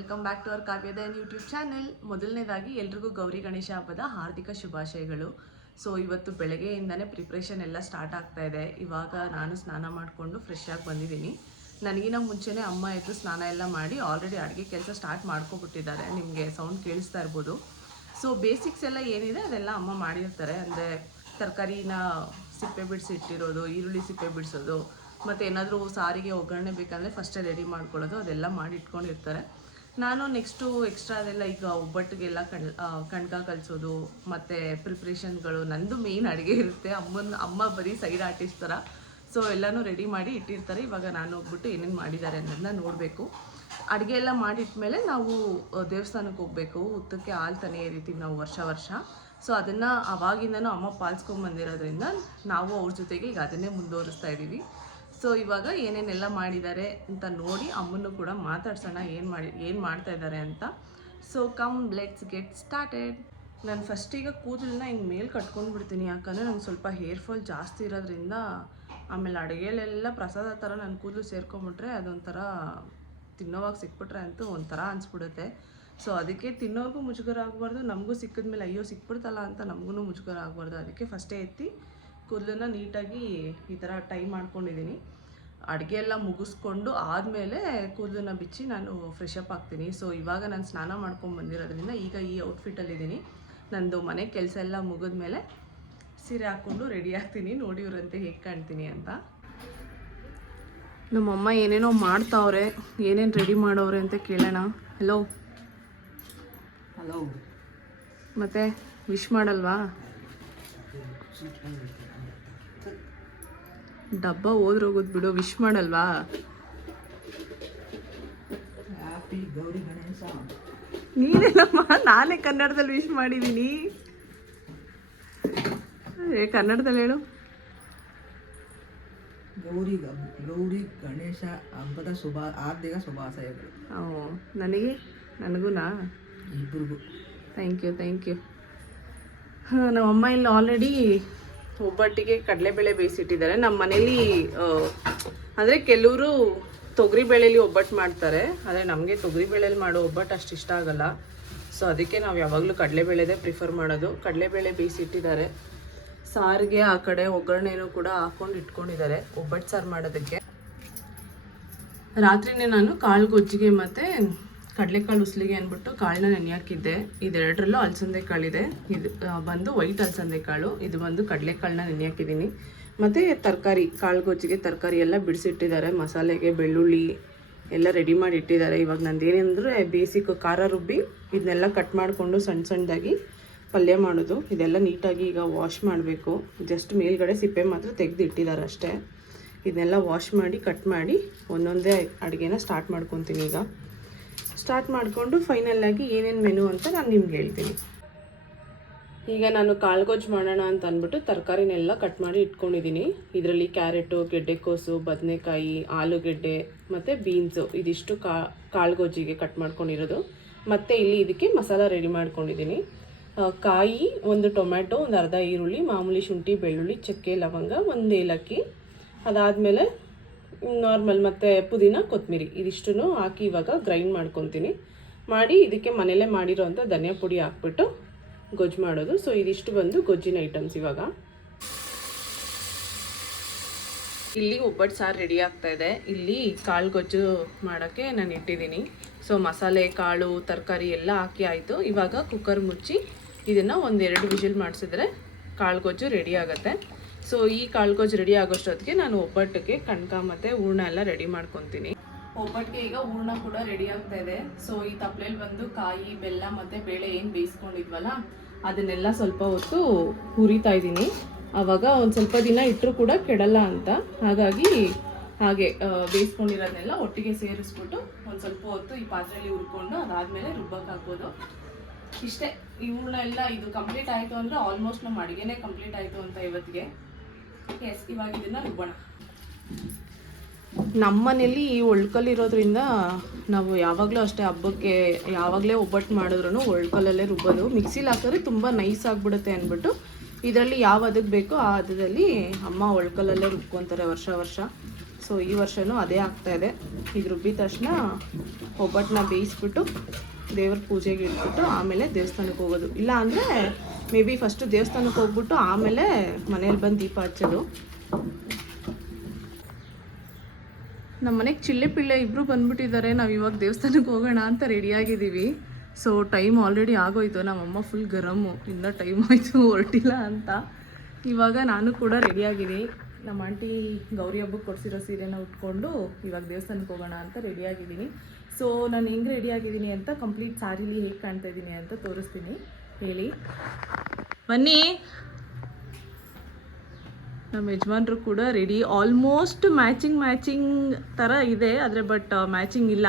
Welcome back to our ಕಾವ್ಯದಯನ್ YouTube channel. ಮೊದಲನೇದಾಗಿ ಎಲ್ರಿಗೂ ಗೌರಿ ಗಣೇಶ ಹಬ್ಬದ ಹಾರ್ದಿಕ ಶುಭಾಶಯಗಳು. ಸೊ ಇವತ್ತು ಬೆಳಗ್ಗೆಯಿಂದನೇ ಪ್ರಿಪ್ರೇಷನ್ ಎಲ್ಲ ಸ್ಟಾರ್ಟ್ ಆಗ್ತಾ ಇದೆ. ಇವಾಗ ನಾನು ಸ್ನಾನ ಮಾಡಿಕೊಂಡು ಫ್ರೆಶ್ ಆಗಿ ಬಂದಿದ್ದೀನಿ. ನನಗಿನ ಮುಂಚೆನೇ ಅಮ್ಮ ಎದ್ದು ಸ್ನಾನ ಎಲ್ಲ ಮಾಡಿ ಆಲ್ರೆಡಿ ಅಡುಗೆ ಕೆಲಸ ಸ್ಟಾರ್ಟ್ ಮಾಡ್ಕೊಬಿಟ್ಟಿದ್ದಾರೆ. ನಿಮಗೆ ಸೌಂಡ್ ಕೇಳಿಸ್ತಾ ಇರ್ಬೋದು. ಸೊ ಬೇಸಿಕ್ಸ್ ಎಲ್ಲ ಏನಿದೆ ಅದೆಲ್ಲ ಅಮ್ಮ ಮಾಡಿರ್ತಾರೆ. ಅಂದರೆ ತರಕಾರಿನ ಸಿಪ್ಪೆ ಬಿಡಿಸಿ ಇಟ್ಟಿರೋದು, ಈರುಳ್ಳಿ ಸಿಪ್ಪೆ ಬಿಡಿಸೋದು, ಮತ್ತು ಏನಾದರೂ ಸಾರಿಗೆ ಒಗ್ಗರಣೆ ಬೇಕಂದರೆ ಫಸ್ಟೇ ರೆಡಿ ಮಾಡ್ಕೊಳ್ಳೋದು, ಅದೆಲ್ಲ ಮಾಡಿ ಇಟ್ಕೊಂಡಿರ್ತಾರೆ. ನಾನು ನೆಕ್ಸ್ಟು ಎಕ್ಸ್ಟ್ರಾ ಅದೆಲ್ಲ ಈಗ ಒಬ್ಬಟ್ಟಿಗೆಲ್ಲ ಕಣ್ಕ ಕಲಿಸೋದು ಮತ್ತು ಪ್ರಿಪ್ರೇಷನ್ಗಳು ನಂದು ಮೇಯ್ನ್ ಅಡುಗೆ ಇರುತ್ತೆ. ಅಮ್ಮ ಬರೀ ಸೈಡ್ ಆರ್ಟಿಸ್ಟ್ ಥರ. ಸೊ ಎಲ್ಲನೂ ರೆಡಿ ಮಾಡಿ ಇಟ್ಟಿರ್ತಾರೆ. ಇವಾಗ ನಾನು ಹೋಗ್ಬಿಟ್ಟು ಏನೇನು ಮಾಡಿದ್ದಾರೆ ಅನ್ನೋದನ್ನ ನೋಡಬೇಕು. ಅಡುಗೆ ಎಲ್ಲ ಮಾಡಿಟ್ಮೇಲೆ ನಾವು ದೇವಸ್ಥಾನಕ್ಕೆ ಹೋಗಬೇಕು. ಹುತ್ತಕ್ಕೆ ಹಾಲು ತಾನೇ ಏರಿತೀವಿ ನಾವು ವರ್ಷ. ಸೊ ಅದನ್ನು ಅವಾಗಿಂದನೂ ಅಮ್ಮ ಪಾಲಿಸ್ಕೊಂಬಂದಿರೋದ್ರಿಂದ ನಾವು ಅವ್ರ ಜೊತೆಗೆ ಈಗ ಅದನ್ನೇ ಮುಂದುವರಿಸ್ತಾ ಇದ್ದೀವಿ. ಸೊ ಇವಾಗ ಏನೇನೆಲ್ಲ ಮಾಡಿದ್ದಾರೆ ಅಂತ ನೋಡಿ ಅಮ್ಮನ್ನು ಕೂಡ ಮಾತಾಡ್ಸೋಣ ಏನು ಮಾಡ್ತಾ ಇದ್ದಾರೆ ಅಂತ. So come let's get started. ನಾನು ಫಸ್ಟೀಗ ಕೂದಲನ್ನ ಹಿಂಗೆ ಮೇಲೆ ಕಟ್ಕೊಂಡು ಬಿಡ್ತೀನಿ. ಯಾಕಂದರೆ ನಂಗೆ ಸ್ವಲ್ಪ ಹೇರ್ ಫಾಲ್ ಜಾಸ್ತಿ ಇರೋದ್ರಿಂದ. ಆಮೇಲೆ ಅಡುಗೆಲೆಲ್ಲ ಪ್ರಸಾದ ಥರ ನನ್ನ ಕೂದಲು ಸೇರ್ಕೊಂಬಿಟ್ರೆ ಅದೊಂಥರ ತಿನ್ನೋವಾಗ ಸಿಕ್ಬಿಟ್ರೆ ಅಂತೂ ಒಂಥರ ಅನಿಸ್ಬಿಡುತ್ತೆ. ಸೊ ಅದಕ್ಕೆ ತಿನ್ನೋಗೂ ಮುಜುಗರ ಆಗಬಾರ್ದು, ನಮಗೂ ಸಿಕ್ಕಿದ್ಮೇಲೆ ಅಯ್ಯೋ ಸಿಕ್ಬಿಡ್ತಲ್ಲ ಅಂತ ನಮಗೂ ಮುಜುಗರ ಆಗಬಾರ್ದು. ಅದಕ್ಕೆ ಫಸ್ಟೇ ಎತ್ತಿ ಕೂದಲನ್ನ ನೀಟಾಗಿ ಈ ಥರ ಟೈ ಮಾಡ್ಕೊಂಡಿದ್ದೀನಿ. ಅಡುಗೆ ಎಲ್ಲ ಮುಗಿಸ್ಕೊಂಡು ಆದಮೇಲೆ ಕೂದಲನ್ನ ಬಿಚ್ಚಿ ನಾನು ಫ್ರೆಶ್ ಅಪ್ ಆಗ್ತೀನಿ. ಸೊ ಇವಾಗ ನಾನು ಸ್ನಾನ ಮಾಡ್ಕೊಂಡು ಬಂದಿರೋದ್ರಿಂದ ಈಗ ಈ ಔಟ್ಫಿಟ್ಟಲ್ಲಿದ್ದೀನಿ. ನಂದು ಮನೆ ಕೆಲಸ ಎಲ್ಲ ಮುಗಿದ್ಮೇಲೆ ಸೀರೆ ಹಾಕ್ಕೊಂಡು ರೆಡಿ ಆಗ್ತೀನಿ. ನೋಡಿ ಇವರಂತೆ ಹೇಗೆ ಕಾಣ್ತೀನಿ ಅಂತ. ನಮ್ಮಮ್ಮ ಏನೇನೋ ಮಾಡ್ತಾವ್ರೆ, ಏನೇನು ರೆಡಿ ಮಾಡೋವ್ರೆ ಅಂತ ಕೇಳೋಣ. Hello hello. ಮತ್ತೆ ವಿಶ್ ಮಾಡಲ್ವಾ? ಡಬ್ಬ ಹೋಗೋದು ಬಿಡು, ವಿಶ್ ಮಾಡಲ್ವಾ? ಹ್ಯಾಪಿ ಗೌರಿ ಗಣೇಶ. ನೀನೇನಮ್ಮ, ನಾನೇ ಕನ್ನಡದಲ್ಲಿ ವಿಶ್ ಮಾಡಿದ್ದೀನಿ. ಕನ್ನಡದಲ್ಲಿ ಹೇಳು. ಗೌರಿ ಗಣೇಶ ಹಬ್ಬದ ಹಾರ್ದಿಕ ಶುಭಾಶಯಗಳು. ನನಗೂನಾ? ಇಬ್ಬರಿಗೂ ಥ್ಯಾಂಕ್ ಯು. ನಮ್ಮಮ್ಮ ಇಲ್ಲಿ ಆಲ್ರೆಡಿ ಒಬ್ಬಟ್ಟಿಗೆ ಕಡಲೆಬೇಳೆ ಬೇಯಿಸಿಟ್ಟಿದ್ದಾರೆ. ನಮ್ಮ ಮನೇಲಿ ಅಂದರೆ ಕೆಲವರು ತೊಗರಿಬೇಳೆಯಲ್ಲಿ ಒಬ್ಬಟ್ಟು ಮಾಡ್ತಾರೆ. ಆದರೆ ನಮಗೆ ತೊಗರಿಬೇಳೆಯಲ್ಲಿ ಮಾಡೋ ಒಬ್ಬಟ್ಟು ಅಷ್ಟು ಇಷ್ಟ ಆಗಲ್ಲ. ಸೊ ಅದಕ್ಕೆ ನಾವು ಯಾವಾಗಲೂ ಕಡಲೆಬೇಳೆದೇ ಪ್ರಿಫರ್ ಮಾಡೋದು. ಕಡಲೆಬೇಳೆ ಬೇಯಿಸಿಟ್ಟಿದ್ದಾರೆ. ಸಾರಿಗೆ ಆ ಕಡೆ ಒಗ್ಗರಣೆನೂ ಕೂಡ ಹಾಕ್ಕೊಂಡು ಇಟ್ಕೊಂಡಿದ್ದಾರೆ ಒಬ್ಬಟ್ಟು ಸಾರು ಮಾಡೋದಕ್ಕೆ. ರಾತ್ರಿನೇ ನಾನು ಕಾಳು ಗೊಜ್ಜಿಗೆ ಮತ್ತು ಕಡಲೆಕಾಳು ಉಸ್ಲಿಗೆ ಅಂದ್ಬಿಟ್ಟು ಕಾಳನ್ನ ನೆನೆ ಹಾಕಿದ್ದೆ. ಇದೆರಡರಲ್ಲೂ ಅಲಸಂದೆ ಕಾಳಿದೆ. ಇದು ಬಂದು ವೈಟ್ ಅಲಸಂದೆ ಕಾಳು, ಇದು ಬಂದು ಕಡಲೆಕಾಳನ್ನ ನೆನೆ ಹಾಕಿದ್ದೀನಿ. ಮತ್ತು ತರಕಾರಿ, ಕಾಳು ಗೊಜ್ಜಿಗೆ ತರಕಾರಿ ಎಲ್ಲ ಬಿಡಿಸಿಟ್ಟಿದ್ದಾರೆ. ಮಸಾಲೆಗೆ ಬೆಳ್ಳುಳ್ಳಿ ಎಲ್ಲ ರೆಡಿ ಮಾಡಿ ಇಟ್ಟಿದ್ದಾರೆ. ಇವಾಗ ನಂದೇನೆಂದರೆ ಬೇಸಿಕ್ ಖಾರ ರುಬ್ಬಿ ಇದನ್ನೆಲ್ಲ ಕಟ್ ಮಾಡಿಕೊಂಡು ಸಣ್ಣದಾಗಿ ಪಲ್ಯ ಮಾಡೋದು. ಇದೆಲ್ಲ ನೀಟಾಗಿ ಈಗ ವಾಶ್ ಮಾಡಬೇಕು. ಜಸ್ಟ್ ಮೇಲ್ಗಡೆ ಸಿಪ್ಪೆ ಮಾತ್ರ ತೆಗೆದು ಇಟ್ಟಿದ್ದಾರೆ ಅಷ್ಟೇ. ಇದನ್ನೆಲ್ಲ ವಾಶ್ ಮಾಡಿ ಕಟ್ ಮಾಡಿ ಒಂದೊಂದೇ ಅಡುಗೆನ ಸ್ಟಾರ್ಟ್ ಮಾಡ್ಕೊತೀನಿ. ಈಗ ಸ್ಟಾರ್ಟ್ ಮಾಡಿಕೊಂಡು ಫೈನಲ್ಲಾಗಿ ಏನೇನು ಮೆನು ಅಂತ ನಾನು ನಿಮ್ಗೆ ಹೇಳ್ತೀನಿ. ಈಗ ನಾನು ಕಾಳುಗೊಜ್ಜು ಮಾಡೋಣ ಅಂತ ಅಂದ್ಬಿಟ್ಟು ತರಕಾರಿನೆಲ್ಲ ಕಟ್ ಮಾಡಿ ಇಟ್ಕೊಂಡಿದ್ದೀನಿ. ಇದರಲ್ಲಿ ಕ್ಯಾರೆಟು, ಗೆಡ್ಡೆಕೋಸು, ಬದನೆಕಾಯಿ, ಆಲೂಗೆಡ್ಡೆ ಮತ್ತು ಬೀನ್ಸು ಇದಿಷ್ಟು ಕಾಳುಗೊಜ್ಜಿಗೆ ಕಟ್ ಮಾಡ್ಕೊಂಡಿರೋದು. ಮತ್ತು ಇಲ್ಲಿ ಇದಕ್ಕೆ ಮಸಾಲ ರೆಡಿ ಮಾಡ್ಕೊಂಡಿದ್ದೀನಿ. ಕಾಯಿ, ಒಂದು ಟೊಮ್ಯಾಟೊ, ಒಂದು ಅರ್ಧ ಈರುಳ್ಳಿ, ಮಾಮೂಲಿ ಶುಂಠಿ, ಬೆಳ್ಳುಳ್ಳಿ, ಚಕ್ಕೆ, ಲವಂಗ, ಒಂದು ಏಲಕ್ಕಿ, ಅದಾದಮೇಲೆ ನಾರ್ಮಲ್ ಮತ್ತು ಪುದೀನ, ಕೊತ್ತಂಬರಿ ಇದಿಷ್ಟನ್ನು ಹಾಕಿ ಇವಾಗ ಗ್ರೈಂಡ್ ಮಾಡ್ಕೊತೀನಿ. ಮಾಡಿ ಇದಕ್ಕೆ ಮನೆಯಲ್ಲೇ ಮಾಡಿರೋವಂಥ ಧನಿಯಾ ಪುಡಿ ಹಾಕ್ಬಿಟ್ಟು ಗೊಜ್ಜು ಮಾಡೋದು. ಸೊ ಇದಿಷ್ಟು ಬಂದು ಗೊಜ್ಜಿನ ಐಟಮ್ಸ್. ಇವಾಗ ಇಲ್ಲಿ ಒಬ್ಬಟ್ಟು ಸಾರು ರೆಡಿ ಆಗ್ತಾ ಇದೆ. ಇಲ್ಲಿ ಕಾಳು ಗೊಜ್ಜು ಮಾಡೋಕ್ಕೆ ನಾನು ಇಟ್ಟಿದ್ದೀನಿ. ಸೊ ಮಸಾಲೆ, ಕಾಳು, ತರಕಾರಿ ಎಲ್ಲ ಹಾಕಿ ಆಯಿತು. ಇವಾಗ ಕುಕ್ಕರ್ ಮುಚ್ಚಿ ಇದನ್ನು 1-2 ವಿಷಲ್ ಮಾಡಿಸಿದ್ರೆ ಕಾಳು ಗೊಜ್ಜು ರೆಡಿ ಆಗುತ್ತೆ. ಸೊ ಈ ಕಾಳು ಗೊಜ್ಜು ರೆಡಿ ಆಗೋಷ್ಟೊತ್ತಿಗೆ ನಾನು ಒಬ್ಬಟ್ಟಿಗೆ ಕಣ್ಕ ಮತ್ತು ಹೂರ್ಣ ಎಲ್ಲ ರೆಡಿ ಮಾಡ್ಕೊತೀನಿ. ಒಬ್ಬಟ್ಟಿಗೆ ಈಗ ಹೂರ್ಣ ಕೂಡ ರೆಡಿ ಆಗ್ತಾ ಇದೆ. ಸೊ ಈ ತಪ್ಪಲೆಯಲ್ಲಿ ಬಂದು ಕಾಯಿ, ಬೆಲ್ಲ ಮತ್ತು ಬೇಳೆ ಏನು ಬೇಯಿಸ್ಕೊಂಡಿದ್ವಲ್ಲ ಅದನ್ನೆಲ್ಲ ಸ್ವಲ್ಪ ಹೊತ್ತು ಹುರಿತಾ ಇದ್ದೀನಿ. ಆವಾಗ ಒಂದು ಸ್ವಲ್ಪ ದಿನ ಇಟ್ಟರೂ ಕೂಡ ಕೆಡಲ್ಲ ಅಂತ. ಹಾಗಾಗಿ ಹಾಗೆ ಬೇಯಿಸ್ಕೊಂಡಿರೋದನ್ನೆಲ್ಲ ಒಟ್ಟಿಗೆ ಸೇರಿಸ್ಬಿಟ್ಟು ಒಂದು ಸ್ವಲ್ಪ ಹೊತ್ತು ಈ ಪಾತ್ರೆಯಲ್ಲಿ ಹುರ್ಕೊಂಡು ಅದಾದಮೇಲೆ ರುಬ್ಬಕ್ಕೆ ಹಾಕ್ಬೋದು. ಇಷ್ಟೇ. ಈ ಹೂರ್ಣ ಎಲ್ಲ ಇದು ಕಂಪ್ಲೀಟ್ ಆಯಿತು ಅಂದರೆ ಆಲ್ಮೋಸ್ಟ್ ನಮ್ಮ ಅಡುಗೆನೇ ಕಂಪ್ಲೀಟ್ ಆಯಿತು ಅಂತ ಇವತ್ತಿಗೆ. ಎಸ್, ಇವಾಗ ಇದನ್ನು ರುಬ್ಬೋಣ. ನಮ್ಮ ಮನೇಲಿ ಈ ಒಳ್ಕಲ್ಲಿರೋದ್ರಿಂದ ನಾವು ಯಾವಾಗಲೂ ಅಷ್ಟೇ ಹಬ್ಬಕ್ಕೆ ಯಾವಾಗಲೇ ಒಬ್ಬಟ್ಟು ಮಾಡಿದ್ರೂ ಒಳ್ಕಲ್ಲಲ್ಲೇ ರುಬ್ಬೋದು. ಮಿಕ್ಸಿಲಿ ಹಾಕಿದ್ರೆ ತುಂಬ ನೈಸ್ ಆಗಿಬಿಡುತ್ತೆ ಅಂದ್ಬಿಟ್ಟು ಇದರಲ್ಲಿ ಯಾವ ಅದಕ್ಕೆ ಬೇಕೋ ಆ ಹದದಲ್ಲಿ ಅಮ್ಮ ಒಳ್ಕಲ್ಲಲ್ಲೇ ರುಬ್ಕೊತಾರೆ ವರ್ಷ. ಸೊ ಈ ವರ್ಷವೂ ಅದೇ ಆಗ್ತಾಯಿದೆ. ಈಗ ರುಬ್ಬಿದ ತಕ್ಷಣ ಒಬ್ಬಟ್ಟನ್ನ ಬೇಯಿಸ್ಬಿಟ್ಟು ದೇವ್ರ ಪೂಜೆಗೆ ಇಟ್ಬಿಟ್ಟು ಆಮೇಲೆ ದೇವಸ್ಥಾನಕ್ಕೆ ಹೋಗೋದು. ಇಲ್ಲ ಅಂದರೆ ಮೇ ಬಿ ಫಸ್ಟು ದೇವಸ್ಥಾನಕ್ಕೆ ಹೋಗ್ಬಿಟ್ಟು ಆಮೇಲೆ ಮನೇಲಿ ಬಂದು ದೀಪ ಹಚ್ಚೋದು. ನಮ್ಮ ಮನೆಗೆ ಚಿಳ್ಳೆ ಪಿಳ್ಳೆ ಇಬ್ಬರು ಬಂದ್ಬಿಟ್ಟಿದ್ದಾರೆ. ನಾವು ಇವಾಗ ದೇವಸ್ಥಾನಕ್ಕೆ ಹೋಗೋಣ ಅಂತ ರೆಡಿಯಾಗಿದ್ದೀವಿ. ಸೊ ಟೈಮ್ ಆಲ್ರೆಡಿ ಆಗೋಯ್ತು. ನಮ್ಮಮ್ಮ ಫುಲ್ ಗರಮ್ಮು, ಇನ್ನೂ ಟೈಮ್ ಆಯಿತು ಹೊರಟಿಲ್ಲ ಅಂತ. ಇವಾಗ ನಾನು ಕೂಡ ರೆಡಿಯಾಗಿದ್ದೀನಿ. ನಮ್ಮ ಆಂಟಿ ಗೌರಿ ಹಬ್ಬಕ್ಕೆ ಕೊಡಿಸಿರೋ ಸೀರೆನ ಉಟ್ಕೊಂಡು ಇವಾಗ ದೇವಸ್ಥಾನಕ್ಕೆ ಹೋಗೋಣ ಅಂತ ರೆಡಿಯಾಗಿದ್ದೀನಿ. ಸೊ ನಾನು ಹೆಂಗೆ ರೆಡಿಯಾಗಿದ್ದೀನಿ ಅಂತ ಕಂಪ್ಲೀಟ್ ಸಾರಿಲಿ ಹೇಗೆ ಕಾಣ್ತಾ ಇದ್ದೀನಿ ಅಂತ ತೋರಿಸ್ತೀನಿ. ಹೇಳಿ ಬನ್ನಿ. ನಮ್ಮ ಯಜಮಾನ್ರು ಕೂಡ ರೆಡಿ, ಆಲ್ಮೋಸ್ಟ್ ಮ್ಯಾಚಿಂಗ್ ಥರ ಇದೆ, ಆದರೆ ಬಟ್ ಮ್ಯಾಚಿಂಗ್ ಇಲ್ಲ.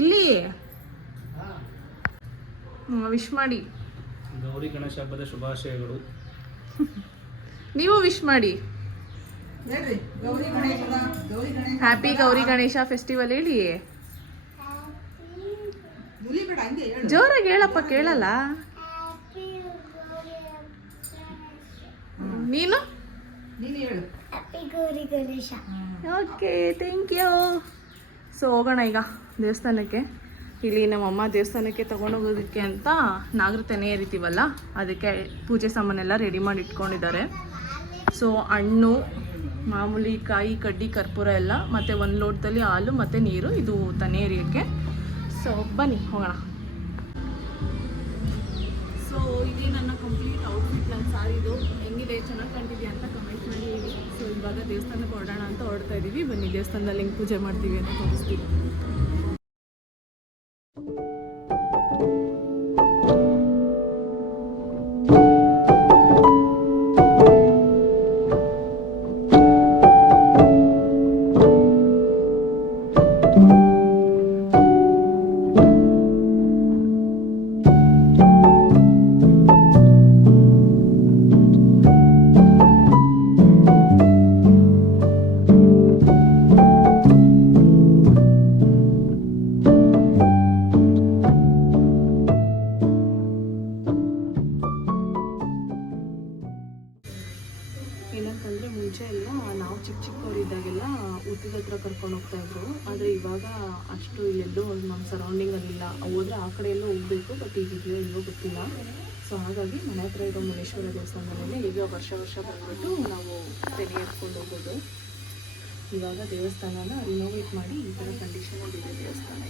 ಇಲ್ಲಿ ವಿಶ್ ಮಾಡಿ. ಗೌರಿ ಗಣೇಶ ಹಬ್ಬದ ಶುಭಾಶಯಗಳು. ನೀವು ವಿಶ್ ಮಾಡಿ. ಹ್ಯಾಪಿ ಗೌರಿ ಗಣೇಶ ಫೆಸ್ಟಿವಲ್ ಹೇಳಿ. ಜೋರಾಗಿ ಹೇಳಪ್ಪ, ಕೇಳಲ್ಲ. ನೀನು ಓಕೆ, ಥ್ಯಾಂಕ್ ಯು. ಸೊ ಹೋಗೋಣ ಈಗ ದೇವಸ್ಥಾನಕ್ಕೆ. ಇಲ್ಲಿ ನಮ್ಮಮ್ಮ ದೇವಸ್ಥಾನಕ್ಕೆ ತೊಗೊಂಡೋಗೋದಕ್ಕೆ ಅಂತ ನಾಗರ ತೆನೆ ಏರಿತೀವಲ್ಲ, ಅದಕ್ಕೆ ಪೂಜೆ ಸಾಮಾನೆಲ್ಲ ರೆಡಿ ಮಾಡಿ ಇಟ್ಕೊಂಡಿದ್ದಾರೆ. ಸೊ ಹಣ್ಣು, ಮಾಮೂಲಿ ಕಾಯಿ, ಕಡ್ಡಿ, ಕರ್ಪೂರ ಎಲ್ಲ, ಮತ್ತು ಒಂದು ಲೋಟದಲ್ಲಿ ಹಾಲು ಮತ್ತು ನೀರು, ಇದು ತನೆ ಏರಿಯೋಕ್ಕೆ. ಸೊ ಬನ್ನಿ ಹೋಗೋಣ. ಸೊ ಇದೇ ನನ್ನ ಕಂಪ್ಲೀಟ್ ಔಟ್ಫಿಟ್. ನನ್ನ ಸಾರಿದು ಹೆಂಗಿದೆ, ಚೆನ್ನಾಗಿ ಕಾಣ್ತಿದೆಯಾ ಅಂತ ಕಮೆಂಟ್ ಮಾಡಿ ಹೇಳಿ. ಸೊ ಇವಾಗ ದೇವಸ್ಥಾನಕ್ಕೆ ಹೊರಡೋಣ ಅಂತ ಹೊರಡ್ತಾ ಇದ್ದೀವಿ. ಬನ್ನಿ ದೇವಸ್ಥಾನದಲ್ಲಿ ಹೆಂಗೆ ಪೂಜೆ ಮಾಡ್ತೀವಿ ಅಂತ ತೋರಿಸ್ತೀವಿ. ಏನಂತಂದರೆ ಮುಂಚೆ ಎಲ್ಲ ನಾವು ಚಿಕ್ಕವರಿದ್ದಾಗೆಲ್ಲ ಊಟದ ಹತ್ರ ಕರ್ಕೊಂಡು ಹೋಗ್ತಾಯಿದ್ರು. ಆದರೆ ಇವಾಗ ಅಷ್ಟು ಇಲ್ಲೆಲ್ಲೂ ನಮ್ಮ ಸರೌಂಡಿಂಗಲ್ಲಿಲ್ಲ. ಹೋದರೆ ಆ ಕಡೆ ಎಲ್ಲೋ ಹೋಗಬೇಕು, ಬಟ್ ಈಗಿದೆಯೋ ಇಲ್ಲವೋ ಗೊತ್ತಿಲ್ಲ. ಸೊ ಹಾಗಾಗಿ ಮನೆ ಹತ್ರ ಇರೋ ಮುನೇಶ್ವರ ದೇವಸ್ಥಾನದಲ್ಲಿ ಈಗ ವರ್ಷ ಬಂದ್ಬಿಟ್ಟು ನಾವು ತೆನೆ ಎತ್ಕೊಂಡು ಹೋಗೋದು. ಇವಾಗ ದೇವಸ್ಥಾನನ ರಿನೋವೇಟ್ ಮಾಡಿ ಈ ಥರ ಕಂಡೀಷನಲ್ಲಿದೆ ದೇವಸ್ಥಾನ.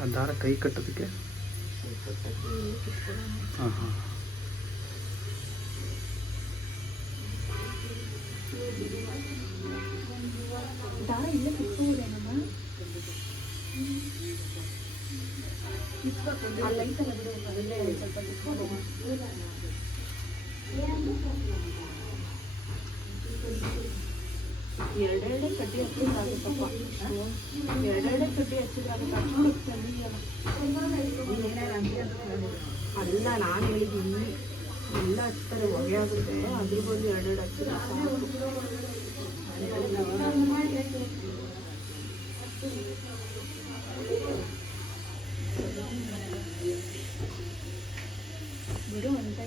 ಆ ದಾರ ಕೈ ಕಟ್ಟೋದಕ್ಕೆ ಹಾಂ ಹಾಂ. ದಾರ ಇಲ್ಲೇ ಕಿತ್ಕೋಬೋದೇನಮ್ಮ? ಆ ಲೈಟೆಲ್ಲ ಬಿಡು, ಅದಲ್ಲೇ ಸ್ವಲ್ಪ ಕಿತ್ಕೋಬೋಣ. ಎರಡೆರಡೇ ಕಡ್ಡಿ ಹಚ್ಚಿದ್ರಾಗುತ್ತಪ್ಪ, ಎರಡೆರಡೇ ಕಡ್ಡಿ ಹಚ್ಚಿದ್ರಾಗುತ್ತೆ. ಅಲ್ಲ, ನಾನು ಹೇಳಿದ್ದೀನಿ ಎಲ್ಲ ಹಚ್ತಾರೆ, ಹೊಗೆ ಆಗುತ್ತೆ. ಅದ್ರ ಬದಲು ಎರಡೆರಡು ಹಚ್ಚಿದ್ರೆ ಬಿಡು ಅಂತ.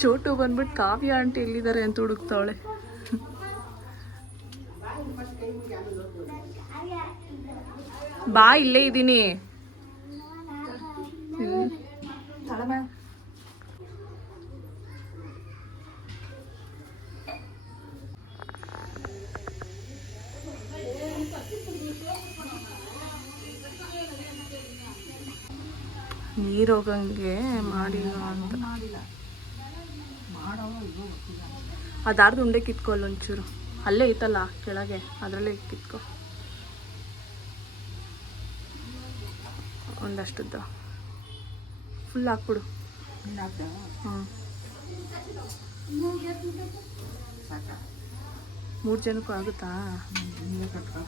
ಚೋಟು ಬಂದ್ಬಿಟ್ಟು ಕಾವ್ಯ ಆಂಟಿ ಎಲ್ಲಿದ್ದಾರೆ ಅಂತ ಹುಡುಕ್ತಾವಳೆ. ಬಾ, ಇಲ್ಲೇ ಇದ್ದೀನಿ. ನೀರು ಹೋಗಂಗೆ ಮಾಡಿಲ್ಲ ಅಂತ. ಅದಾರ್ದು ಉಂಡೆ ಕಿತ್ಕೊಳ್ಳ ಒಂಚೂರು, ಅಲ್ಲೇ ಐತಲ್ಲ ಕೆಳಗೆ, ಅದರಲ್ಲೇ ಕಿತ್ಕೊ. ಒಂದಷ್ಟದ್ದು ಫುಲ್ ಹಾಕ್ಬಿಡು. ನೀನು ಹಾಕ್ದ ಹಾಂ, ಸಾಕ 3 ಜನಕ್ಕೂ ಆಗುತ್ತಾ? ನೀವೇ ಕಟ್ಕೊ.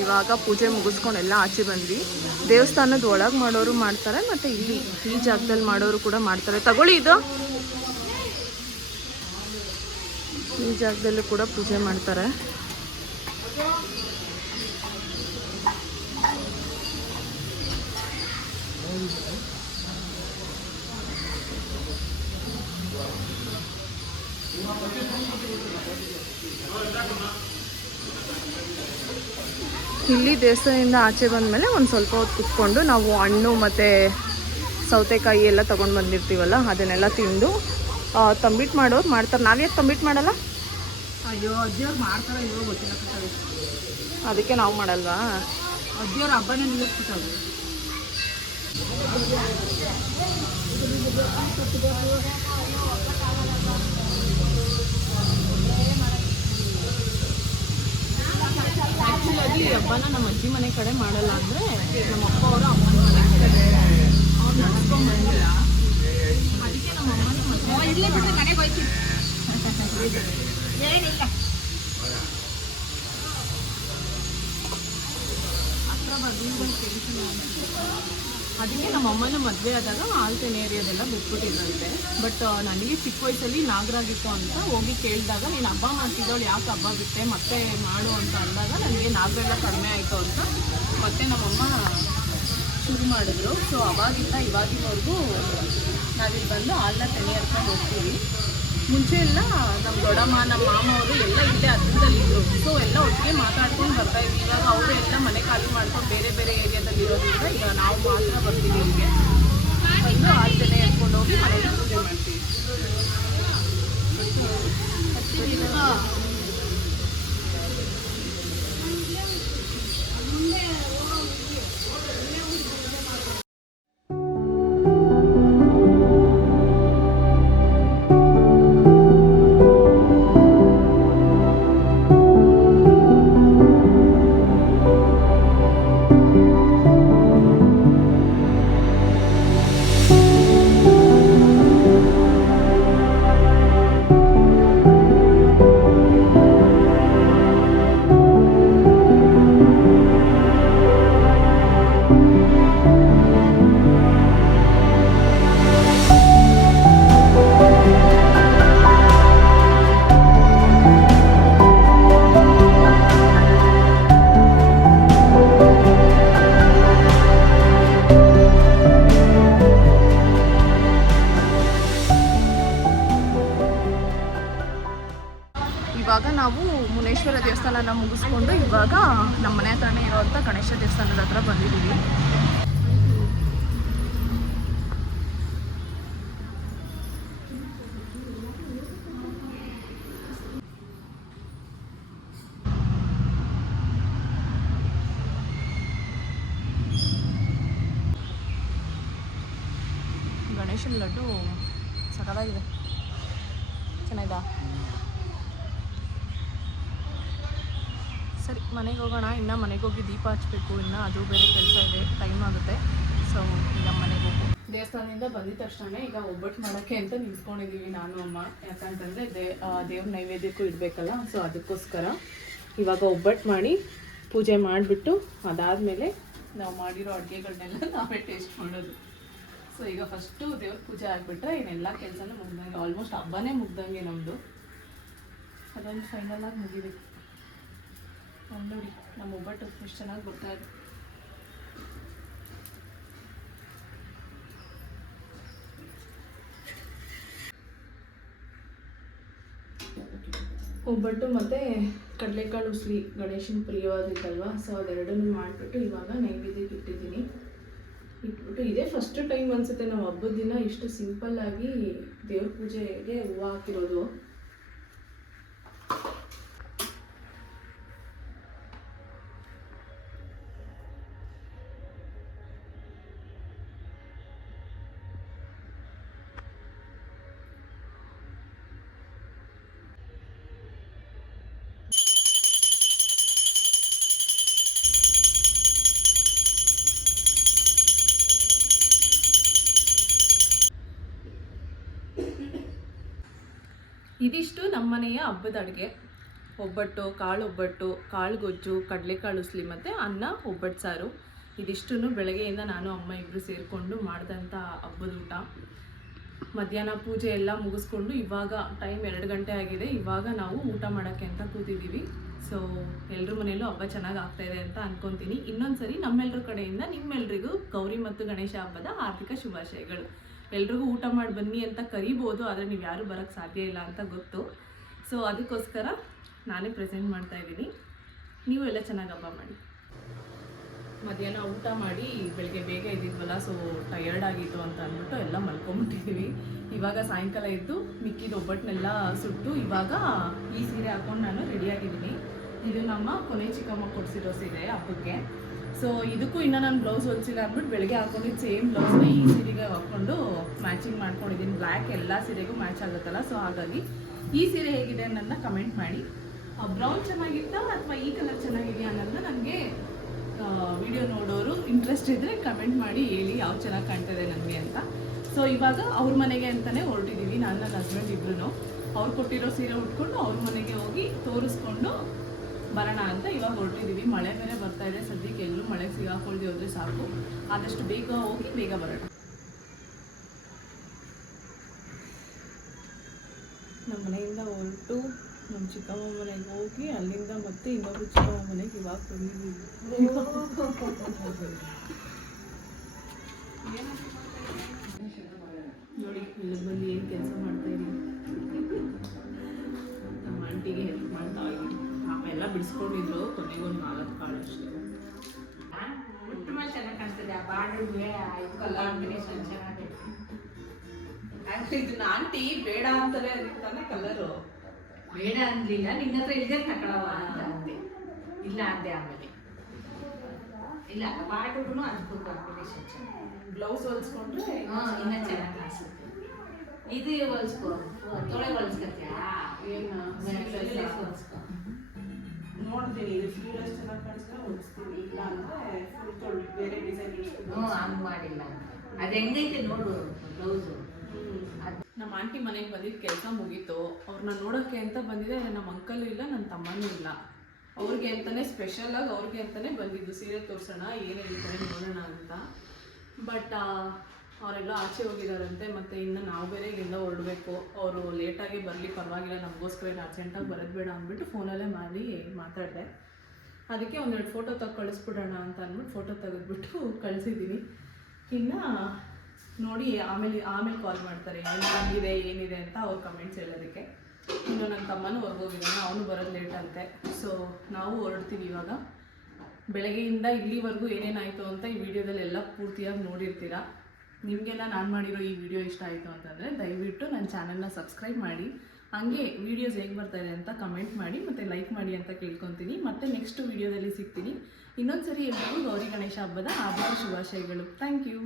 ಇವಾಗ ಪೂಜೆ ಮುಗಿಸ್ಕೊಂಡೆಲ್ಲ ಆಚೆ ಬಂದ್ವಿ. ದೇವಸ್ಥಾನದ ಒಳಗೆ ಮಾಡೋರು ಮಾಡ್ತಾರೆ, ಮತ್ತು ಇಲ್ಲಿ ಈ ಜಾಗದಲ್ಲಿ ಮಾಡೋರು ಕೂಡ ಮಾಡ್ತಾರೆ. ತಗೊಳ್ಳಿ, ಇದು ಈ ಜಾಗದಲ್ಲೂ ಕೂಡ ಪೂಜೆ ಮಾಡ್ತಾರೆ. ಇಲ್ಲಿ ದೇವಸ್ಥಾನದಿಂದ ಆಚೆ ಬಂದಮೇಲೆ ಒಂದು ಸ್ವಲ್ಪ ಹೊತ್ತು ಕುತ್ಕೊಂಡು ನಾವು ಹಣ್ಣು ಮತ್ತು ಸೌತೆಕಾಯಿ ಎಲ್ಲ ತೊಗೊಂಡು ಬಂದಿರ್ತೀವಲ್ಲ ಅದನ್ನೆಲ್ಲ ತಿಂದು ತಂಬಿಟ್ಟು ಮಾಡೋರು ಮಾಡ್ತಾರೆ. ನಾವ್ಯಾಕೆ ತಂಬಿಟ್ಟು ಮಾಡಲ್ಲ? ಅಯ್ಯೋ ಅಜ್ಜಿಯವ್ರು ಮಾಡ್ತಾರೋ ಇವಾಗ ಗೊತ್ತಿಲ್ಲ ಕಟ್ಟೋದು. ಅದಕ್ಕೆ ನಾವು ಮಾಡಲ್ವಾ? ಅಜ್ಜಿಯವ್ರ ಹಬ್ಬನೇ ನಿಲ್ಲಿಸ್ಬಿಟ್ಟವು. ಆ್ಯಕ್ಚುಲಾಗಿ ಈ ಹಬ್ಬನ ನಮ್ಮ ಅಜ್ಜಿ ಮನೆ ಕಡೆ ಮಾಡಲ್ಲ, ಅಂದರೆ ನಮ್ಮ ಅಪ್ಪ ಅವರ ಅಮ್ಮನ ಮನೆ ಕಡೆ ಅವ್ರು ನಡೆಸ್ಕೊಂಡ್ಬಂದಿಲ್ಲ. ಅದಕ್ಕೆ ನಮ್ಮ ಅಮ್ಮನ ಮದುವೆ ಇಲ್ಲೇ ಬಿಟ್ಟು ಮನೆಗೆ ಹೋಯ್ತೀನಿ ಏನಿಲ್ಲ. ಹತ್ರ ಬದಲುಗಳು ಟೆನ್ಷನ್ ಅದಕ್ಕೆ ನಮ್ಮ ಅಮ್ಮನ ಮದುವೆ ಆದಾಗ ಆಲ್ತೇನೆ ಏರಿಯಾದೆಲ್ಲ ಬಿಟ್ಬಿಟ್ಟಿದ್ರಂತೆ. ಬಟ್ ನನಗೆ ಚಿಕ್ಕ ವಯಸ್ಸಲ್ಲಿ ನಾಗರಾಗಿತ್ತು ಅಂತ ಹೋಗಿ ಕೇಳಿದಾಗ, ನೀನು ಹಬ್ಬ ಮಾಡ್ತಿದ್ದವಳು ಯಾಕೆ ಹಬ್ಬ ಬಿಟ್ಟೆ ಮತ್ತೆ ಮಾಡು ಅಂತ ಅಂದಾಗ ನನಗೆ ನಾಗರೆಲ್ಲ ಕಡಿಮೆ ಆಯಿತು ಅಂತ ಮತ್ತೆ ನಮ್ಮಮ್ಮ ಶುರು ಮಾಡಿದ್ರು. ಸೊ ಅವಾಗಿಂದ ಇವಾಗಿನವರೆಗೂ ನಾವಿಲ್ಲಿ ಬಂದು ಹಾಲನ್ನ ತೆನೆ ಹರ್ಕೊಂಡು ಹೋಗ್ತೀವಿ. ಮುಂಚೆ ಎಲ್ಲ ನಮ್ಮ ದೊಡ್ಡಮ್ಮ ನಮ್ಮ ಮಾಮ ಅವರು ಎಲ್ಲ ಇಲ್ಲೇ ಹತ್ತಿರದಲ್ಲಿದ್ದರು. ಸೊ ಎಲ್ಲ ಒಟ್ಟಿಗೆ ಮಾತಾಡ್ಕೊಂಡು ಬರ್ತಾಯಿದ್ವಿ. ಇವಾಗ ಅವರು ಎಲ್ಲ ಮನೆ ಖಾಲಿ ಮಾಡ್ಕೊಂಡು ಬೇರೆ ಬೇರೆ ಏರಿಯಾದಲ್ಲಿ ಇರೋದ್ರಿಂದ ಈಗ ನಾವು ಮಾತ್ರ ಬರ್ತೀವಿ. ಇಲ್ಲಿಗೆ ಬಂದು ಹಾಲು ತೆನೆ ಎತ್ಕೊಂಡು ಹೋಗಿ ಮನೆಗೆ ಪೂಜೆ ಮಾಡ್ತೀವಿ. ಇವಾಗ ನಾವು ಮುನೇಶ್ವರ ದೇವಸ್ಥಾನನ ಮುಗಿಸ್ಕೊಂಡು ಇವಾಗ ನಮ್ಮ ಮನೆ ಹತ್ರನೇ ಇರುವಂಥ ಗಣೇಶ ದೇವಸ್ಥಾನದ ಹತ್ರ ಬಂದಿದ್ದೀವಿ. ಗಣೇಶನ ಲಡ್ಡು ಸಕತ್ತಾಗಿದೆ, ಚೆನ್ನಾಗಿದಾ? ಸರಿ, ಮನೆಗೆ ಹೋಗೋಣ. ಇನ್ನು ಮನೆಗೆ ಹೋಗಿ ದೀಪ ಹಚ್ಚಬೇಕು. ಇನ್ನು ಅದು ಬೇರೆ ಕೆಲಸ ಇದೆ, ಟೈಮ್ ಆಗುತ್ತೆ. ಸೊ ಈಗ ಮನೆಗೆ ಹೋಗು. ದೇವಸ್ಥಾನದಿಂದ ಬಂದಿದ ತಕ್ಷಣ ಈಗ ಒಬ್ಬಟ್ಟು ಮಾಡೋಕ್ಕೆ ಅಂತ ನಿಂತ್ಕೊಂಡಿದ್ದೀವಿ ನಾನು ಅಮ್ಮ. ಯಾಕಂತಂದರೆ ದೇವ್ರ ನೈವೇದ್ಯಕ್ಕೂ ಇಡಬೇಕಲ್ಲ. ಸೊ ಅದಕ್ಕೋಸ್ಕರ ಇವಾಗ ಒಬ್ಬಟ್ಟು ಮಾಡಿ ಪೂಜೆ ಮಾಡಿಬಿಟ್ಟು ಅದಾದಮೇಲೆ ನಾವು ಮಾಡಿರೋ ಅಡುಗೆಗಳನ್ನೆಲ್ಲ ನಾವೇ ಟೇಸ್ಟ್ ಮಾಡೋದು. ಸೊ ಈಗ ಫಸ್ಟು ದೇವ್ರ ಪೂಜೆ ಆಗಿಬಿಟ್ರೆ ಇನ್ನೆಲ್ಲ ಕೆಲಸನೂ ಮುಗ್ದಂಗೆ, ಆಲ್ಮೋಸ್ಟ್ ಹಬ್ಬನೇ ಮುಗ್ದಂಗೆ ನಮ್ಮದು. ಅದೊಂದು ಫೈನಲಾಗಿ ಮುಗಿಬೇಕು. ನೋಡಿ ನಮ್ಮ ಒಬ್ಬಟ್ಟು ಎಷ್ಟು ಚೆನ್ನಾಗಿ ಬರ್ತಾ ಇದೆ. ಒಬ್ಬಟ್ಟು ಮತ್ತು ಕಡಲೆಕಾಳು ಉಸ್ಲಿ ಗಣೇಶನ ಪ್ರಿಯವಾದಿತ್ತಲ್ವ. ಸೊ ಅದೆರಡನ್ನೂ ಮಾಡಿಬಿಟ್ಟು ಇವಾಗ ನೈವೇದ್ಯಕ್ಕೆ ಇಟ್ಟಿದ್ದೀನಿ. ಇಟ್ಬಿಟ್ಟು ಇದೇ ಫಸ್ಟ್ ಟೈಮ್ ಅನಿಸುತ್ತೆ ನಾವು ಹಬ್ಬದ ದಿನ ಇಷ್ಟು ಸಿಂಪಲ್ಲಾಗಿ ದೇವ್ರ ಪೂಜೆಗೆ ಹೂವು ಹಾಕಿರೋದು. ಇದಿಷ್ಟು ನಮ್ಮನೆಯ ಹಬ್ಬದ ಅಡುಗೆ. ಒಬ್ಬಟ್ಟು, ಕಾಳು ಒಬ್ಬಟ್ಟು, ಕಾಳು ಗೊಜ್ಜು, ಕಡಲೆಕಾಳು ಉಸ್ಲಿ ಮತ್ತು ಅನ್ನ, ಒಬ್ಬಟ್ಟು ಸಾರು. ಇದಿಷ್ಟನ್ನು ಬೆಳಗ್ಗೆಯಿಂದ ನಾನು ಅಮ್ಮ ಇಬ್ಬರು ಸೇರಿಕೊಂಡು ಮಾಡಿದಂಥ ಹಬ್ಬದ ಊಟ. ಮಧ್ಯಾಹ್ನ ಪೂಜೆ ಎಲ್ಲ ಮುಗಿಸ್ಕೊಂಡು ಇವಾಗ ಟೈಮ್ 2 ಗಂಟೆ ಆಗಿದೆ. ಇವಾಗ ನಾವು ಊಟ ಮಾಡೋಕ್ಕೆ ಅಂತ ಕೂತಿದ್ದೀವಿ. ಸೊ ಎಲ್ಲರ ಮನೆಯಲ್ಲೂ ಹಬ್ಬ ಚೆನ್ನಾಗಿ ಆಗ್ತಾಯಿದೆ ಅಂತ ಅಂದ್ಕೊತೀನಿ. ಇನ್ನೊಂದು ಸರಿ ನಮ್ಮೆಲ್ಲರ ಕಡೆಯಿಂದ ನಿಮ್ಮೆಲ್ರಿಗೂ ಗೌರಿ ಮತ್ತು ಗಣೇಶ ಹಬ್ಬದ ಆರ್ಥಿಕ ಶುಭಾಶಯಗಳು. ಎಲ್ರಿಗೂ ಊಟ ಮಾಡಿ ಬನ್ನಿ ಅಂತ ಕರಿಬೋದು, ಆದರೆ ನೀವು ಯಾರೂ ಬರೋಕ್ಕೆ ಸಾಧ್ಯ ಇಲ್ಲ ಅಂತ ಗೊತ್ತು. ಸೊ ಅದಕ್ಕೋಸ್ಕರ ನಾನೇ ಪ್ರೆಸೆಂಟ್ ಮಾಡ್ತಾಯಿದ್ದೀನಿ. ನೀವು ಎಲ್ಲ ಚೆನ್ನಾಗಿ ಹಬ್ಬ ಮಾಡಿ. ಮಧ್ಯಾಹ್ನ ಊಟ ಮಾಡಿ ಬೆಳಗ್ಗೆ ಬೇಗ ಇದ್ದಿದ್ವಲ್ಲ, ಸೊ ಟಯರ್ಡ್ ಆಗಿತ್ತು ಅಂತ ಅಂದ್ಬಿಟ್ಟು ಎಲ್ಲ ಮಲ್ಕೊಂಬಿಟ್ಟಿದ್ದೀವಿ. ಇವಾಗ ಸಾಯಂಕಾಲ ಎದ್ದು ಮಿಕ್ಕಿದ ಒಬ್ಬಟ್ಟನ್ನೆಲ್ಲ ಸುಟ್ಟು ಇವಾಗ ಈ ಸೀರೆ ಹಾಕ್ಕೊಂಡು ನಾನು ರೆಡಿಯಾಗಿದ್ದೀನಿ. ಇದು ನಮ್ಮ ಕೊನೆ ಚಿಕ್ಕಮ್ಮ ಕೊಡಿಸಿರೋ ಸೀರೆ ಹಬ್ಬಕ್ಕೆ. ಸೊ ಇದಕ್ಕೂ ಇನ್ನೂ ನಾನು ಬ್ಲೌಸ್ ಹೊಲಿಸಿಲ್ಲ ಅಂದ್ಬಿಟ್ಟು ಬೆಳಗ್ಗೆ ಹಾಕ್ಕೊಂಡಿದ್ದು ಸೇಮ್ ಬ್ಲೌಸ್ನ ಈ ಸೀರೆಗೆ ಹಾಕ್ಕೊಂಡು ಮ್ಯಾಚಿಂಗ್ ಮಾಡ್ಕೊಂಡಿದ್ದೀನಿ. ಬ್ಲ್ಯಾಕ್ ಎಲ್ಲ ಸೀರೆಗೂ ಮ್ಯಾಚ್ ಆಗುತ್ತಲ್ಲ, ಸೊ ಹಾಗಾಗಿ ಈ ಸೀರೆ ಹೇಗಿದೆ ಅನ್ನೋದನ್ನ ಕಮೆಂಟ್ ಮಾಡಿ. ಬ್ರೌನ್ ಚೆನ್ನಾಗಿತ್ತಾ ಅಥವಾ ಈ ಕಲರ್ ಚೆನ್ನಾಗಿದೆಯಾ ಅನ್ನೋದನ್ನ ನನಗೆ ವಿಡಿಯೋ ನೋಡೋರು ಇಂಟ್ರೆಸ್ಟ್ ಇದ್ದರೆ ಕಮೆಂಟ್ ಮಾಡಿ ಹೇಳಿ ಯಾವ ಚೆನ್ನಾಗಿ ಕಾಣ್ತದೆ ನನಗೆ ಅಂತ. ಸೊ ಇವಾಗ ಅವ್ರ ಮನೆಗೆ ಅಂತಲೇ ಹೊರಟಿದ್ದೀವಿ. ನಾನು ನನ್ನ ಹಸ್ಬೆಂಡ್ ಇಬ್ಬರೂ ಅವ್ರು ಕೊಟ್ಟಿರೋ ಸೀರೆ ಉಟ್ಕೊಂಡು ಅವ್ರ ಮನೆಗೆ ಹೋಗಿ ತೋರಿಸ್ಕೊಂಡು ಬರೋಣ ಅಂತ ಇವಾಗ ಹೊರಟಿದ್ದೀವಿ. ಮಳೆ ಬೇರೆ ಬರ್ತಾ ಇದೆ, ಸದ್ಯಕ್ಕೆ ಎಲ್ಲೂ ಮಳೆ ಸಿಗಾಕೊಳ್ದೆ ಹೋದರೆ ಸಾಕು. ಆದಷ್ಟು ಬೇಗ ಹೋಗಿ ಬೇಗ ಬರೋಣ. ನಮ್ಮ ಮನೆಯಿಂದ ಹೊರಟು ನಮ್ಮ ಚಿಕ್ಕಮ್ಮ ಮನೆಗೆ ಹೋಗಿ ಅಲ್ಲಿಂದ ಮತ್ತೆ ಇನ್ನೊಬ್ಬರು ಚಿಕ್ಕಮ್ಮ ಮನೆಗೆ ಇವಾಗ ಬಂದಿದ್ದೀವಿ. ನೋಡಿ ಇಲ್ಲಿ ಬಂದು ಏನು ಕೆಲಸ ಮಾಡ್ತಾಯಿದ್ದೀನಿ. ನಮ್ಮ ಆಂಟಿಗೆ ಹೆಲ್ಪ್ ಮಾಡ್ತಾ ಇದ್ದೀನಿ. ಎಲ್ಲ ಬಿಡಿಸ್ಕೊಂಡಿದ್ರು, ಕೊನೆಗೊಂದು 4 ಕಾಳು ಅಷ್ಟೇ. ಚೆನ್ನಾಗಿ ಕಾಣ್ತದೆ ಆ ಬಾರ್ಡ್ರಿಗೆ ಕಲರ್ ಕಾಂಬಿನೇಷನ್ ಚೆನ್ನಾಗಿದೆ. ಇದನ್ನ ಆಂಟಿ ಬೇಡ ಅಂತಾರೆ, ಅದಕ್ಕೆ ತಾನೇ ಕಲರು ಬೇಡ ಅಂದಿಲ್ಲ, ನಿನ್ನ ಹತ್ರ ಇಲ್ಲದೆ ತಗೊಳವ ಅಂತ ಅಂದೆ. ಇಲ್ಲ ಅಂದೆ. ಆಮೇಲೆ ಇಲ್ಲ ಬಾರ್ಡ್ರು ಅದಕ್ಕೂ ಕಾಂಬಿನೇಷನ್ ಚೆನ್ನಾಗಿ. ಬ್ಲೌಸ್ ಹೊಲಿಸ್ಕೊಂಡ್ರೆ ಇನ್ನೂ ಚೆನ್ನಾಗಿ ಕಾಣಿಸುತ್ತೆ. ಇದು ಹೊಲಿಸ್ಕೊ, ತೊಳೆ ಹೊಲಿಸ್ಕೊತ್ಯಾ? ಏನು ಹೊಲಿಸ್ಕೊ. ನೋಡ್ತೀನಿ, ಇದು ಸ್ಲೀವ್ಲೆಸ್ ಚೆನ್ನಾಗಿ ಕಾಣಿಸ್ತಾ ಹೊಲಿಸ್ತೀನಿ. ಇಲ್ಲ ಅಂದರೆ ಫುಲ್ ಬೇರೆ ಡಿಸೈನ್ ಹಂಗೆ ಮಾಡಿಲ್ಲ. ಅದು ಹೆಂಗೈತೆ ನೋಡು ಬ್ಲೌಸು. ನಮ್ಮ ಆಂಟಿ ಮನೆಗೆ ಬಂದಿದ್ದು ಕೆಲಸ ಮುಗೀತು. ಅವ್ರನ್ನ ನೋಡೋಕ್ಕೆ ಅಂತ ಬಂದಿದೆ. ನಮ್ಮ ಅಂಕಲು ಇಲ್ಲ, ನನ್ನ ತಮ್ಮನೂ ಇಲ್ಲ. ಅವ್ರಿಗೆ ಅಂತಲೇ ಸ್ಪೆಷಲಾಗಿ ಅವ್ರಿಗೆ ಅಂತಲೇ ಬಂದಿದ್ದು. ಸೀರೆ ತೋರಿಸೋಣ ಏನೇನಿದೆ ನೋಡೋಣ ಅಂತ. ಬಟ್ ಅವರೆಲ್ಲ ಆಚೆ ಹೋಗಿದ್ದಾರಂತೆ. ಮತ್ತು ಇನ್ನು ನಾವು ಬೇರೆ ಇಲ್ಲಿಂದ ಹೊರಡಬೇಕು. ಅವರು ಲೇಟಾಗಿ ಬರಲಿ ಪರವಾಗಿಲ್ಲ, ನಮಗೋಸ್ಕರ ಏನು ಅರ್ಜೆಂಟಾಗಿ ಬರೋದು ಬೇಡ ಅಂದ್ಬಿಟ್ಟು ಫೋನಲ್ಲೇ ಮಾಡಿ ಮಾತಾಡಿದೆ. ಅದಕ್ಕೆ 1-2 ಫೋಟೋ ತೆಗೆದು ಕಳಿಸ್ಬಿಡೋಣ ಅಂತ ಅಂದ್ಬಿಟ್ಟು ಫೋಟೋ ತೆಗೆದ್ಬಿಟ್ಟು ಕಳಿಸಿದ್ದೀನಿ. ಇನ್ನು ನೋಡಿ ಆಮೇಲೆ ಕಾಲ್ ಮಾಡ್ತಾರೆ ಏನಿದೆ ಏನಿದೆ ಅಂತ ಅವ್ರು ಕಮೆಂಟ್ಸ್ ಹೇಳೋದಕ್ಕೆ. ಇನ್ನು ನನ್ನ ತಮ್ಮನೂ ಹೊರಗೋಗಿದ್ದಾನೆ, ಅವನು ಬರೋದು ಲೇಟ್ ಅಂತೆ. ಸೊ ನಾವು ಹೊರಡ್ತೀವಿ ಇವಾಗ. ಬೆಳಗ್ಗೆಯಿಂದ ಇಲ್ಲಿವರೆಗೂ ಏನೇನಾಯಿತು ಅಂತ ಈ ವಿಡಿಯೋದಲ್ಲಿ ಎಲ್ಲ ಪೂರ್ತಿಯಾಗಿ ನೋಡಿರ್ತೀರ. ನಿಮಗೆಲ್ಲ ನಾನು ಮಾಡಿರೋ ಈ ವಿಡಿಯೋ ಇಷ್ಟ ಆಯಿತು ಅಂತಂದರೆ ದಯವಿಟ್ಟು ನನ್ನ ಚಾನಲ್ನ ಸಬ್ಸ್ಕ್ರೈಬ್ ಮಾಡಿ. ಹಾಗೆ ವೀಡಿಯೋಸ್ ಹೇಗೆ ಬರ್ತಾಯಿದೆ ಅಂತ ಕಮೆಂಟ್ ಮಾಡಿ ಮತ್ತು ಲೈಕ್ ಮಾಡಿ ಅಂತ ಕೇಳ್ಕೊತೀನಿ. ಮತ್ತು ನೆಕ್ಸ್ಟ್ ವೀಡಿಯೋದಲ್ಲಿ ಸಿಗ್ತೀನಿ. ಇನ್ನೊಂದು ಸರಿ ಎಲ್ರಿಗೂ ಗೌರಿ ಗಣೇಶ ಹಬ್ಬದ ಆರ್ಥಿಕ ಶುಭಾಶಯಗಳು. Thank you.